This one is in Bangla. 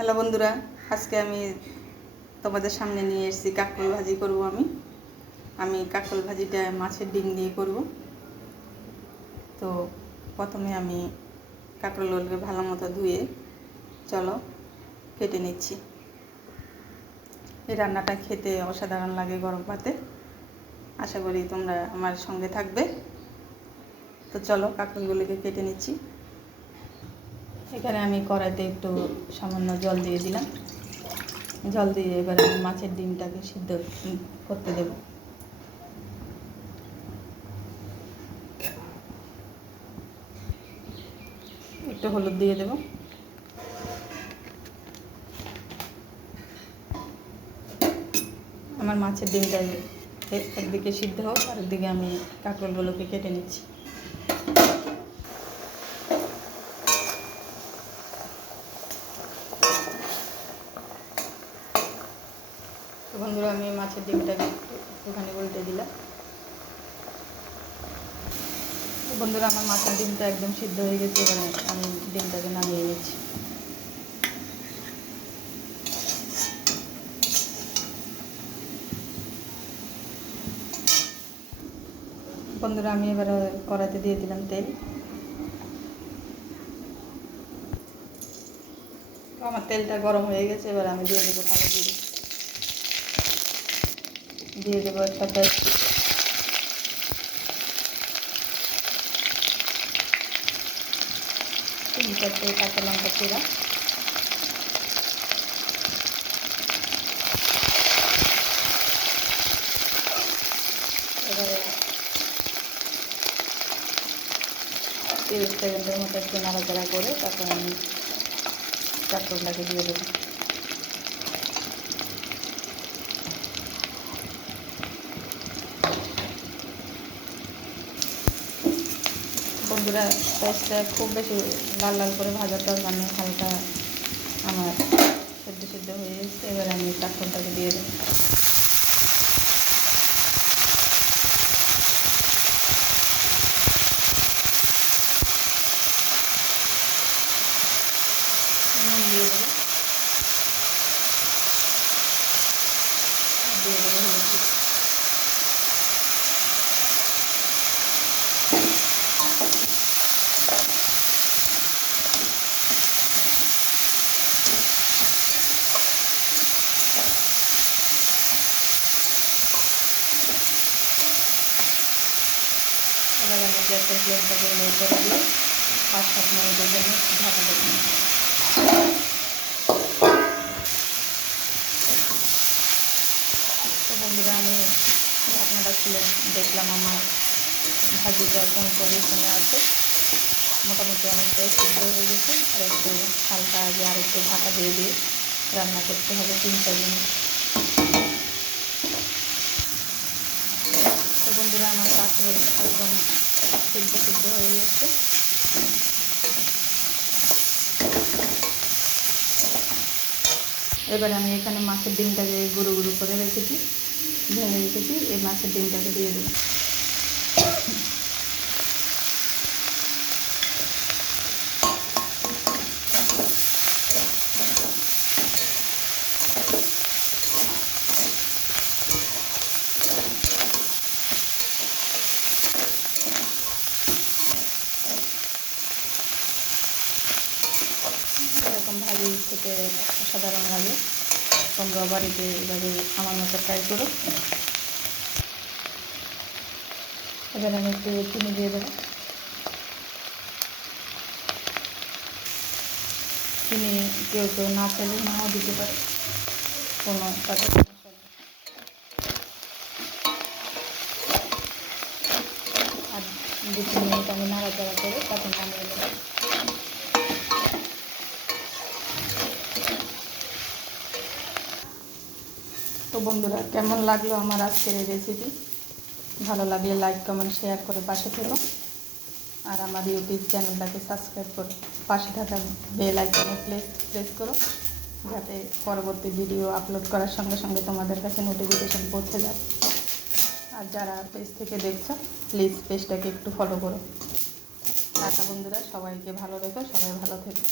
হ্যালো বন্ধুরা, আজকে আমি তোমাদের সামনে নিয়ে এসেছি কাকরোল ভাজি করব আমি। আমি কাকরোল ভাজিটা মাছের ডিম দিয়ে করব। তো প্রথমে আমি কাকরোলকে ভালো মতো ধুয়ে, চলো কেটে নিচ্ছি। এই রান্নাটা খেতে অসাধারণ লাগে গরম ভাতে। আশা করি তোমরা আমার সঙ্গে থাকবে। তো চলো কাকরোলগুলোকে কেটে নিচ্ছি। এখানে আমি কড়াইতে একটু সামান্য জল দিয়ে দিলাম। জল দিয়ে এবার আমি মাছের ডিমটাকে সিদ্ধ করতে দেব। একটু হলুদ দিয়ে দেব। আমার মাছের ডিমটা একদিকে সিদ্ধ হোক আর একদিকে আমি কাঁকরোলগুলোকে কেটে নিচ্ছি। বন্ধুরা, আমি মাছের ডিমটাকে একটুখানি উল্টে দিলাম। বন্ধুরা, আমার মাছের ডিমটা একদম সিদ্ধ হয়ে গেছে, এবার আমি ডিমটাকে নামিয়ে নিচ্ছি। বন্ধুরা, আমি এবার কড়াইতে দিয়ে দিলাম তেল। আমার তেলটা গরম হয়ে গেছে, এবার আমি দিয়ে দেবো কালো জিরে। দিয়ে দেবো পেস্ট তিন চারটে কাঁচা লঙ্কা চিরা। এবারে তিরিশ সেকেন্ডের মতো একটু নাড়াচাড়া করে তারপর আমি চাকরটাকে দিয়ে দেবো। বন্ধুরা সাইজটা খুব বেশি লাল লাল করে ভাজার দরকার নেই হালকা আমার সেদ্ধ সেদ্ধ হয়ে এসছে। এবার আমি চাকরটাকে দিয়ে দেবো নুন দিয়ে দেবো দিয়ে দেবো হলুদ দিয়ে এবার আমি গ্যাসের ফ্লেমটাকে লো করে দিয়ে পাঁচ, সাত মিনিটের জন্য ঢাকা দেবো তো বন্ধুরা, আমি ঢাকনাটা খুলে দেখলাম আমার ভাজিটা কোন পজিশনে আছে। মোটামুটি অনেকটাই সিদ্ধ হয়ে গেছে। আর একটু হালকা আগে আর একটু ঢাকা দিয়ে দিয়ে রান্না করতে হবে তিন, চার মিনিট তো কাঁকড়ের একদম সিদ্ধ সিদ্ধ হয়ে গেছে। এবার আমি এখানে মাছের ডিমটাকে গুঁড়ো গুঁড়ো করে রেখেছি। ভেঙে রেখেছি, এই মাছের ডিমটাকে দিয়ে দেবো। এরকম ভাজি খেতে অসাধারণ লাগে। তোমরা বাড়িতে এভাবে আমার মতো ট্রাই করো। এবার আমি একটু চিনি দিয়ে দেবো। চিনি কেউ কেউ না চাইলে নাও দিতে পারে। কোনো আর দু তিন মিনিট আমি নাড়াচাড়া করে তারপর নামিয়ে নেব। তো বন্ধুরা, কেমন লাগল আমার আজকের এই রেসিপি ভালো লাগলে লাইক কমেন্ট শেয়ার করে পাশে থেকো। আর আমার ইউটিউব চ্যানেলটাকে সাবস্ক্রাইব করো পাশে থাকা বেল আইকনে প্লেস প্রেস করো, যাতে পরবর্তী ভিডিও আপলোড করার সঙ্গে সঙ্গে তোমাদের কাছে নোটিফিকেশান পৌঁছে যায়। আর যারা পেজ থেকে দেখছ প্লিজ পেজটাকে একটু ফলো করো। টাটা বন্ধুরা, সবাইকে ভালো রেখো, সবাই ভালো থেকো।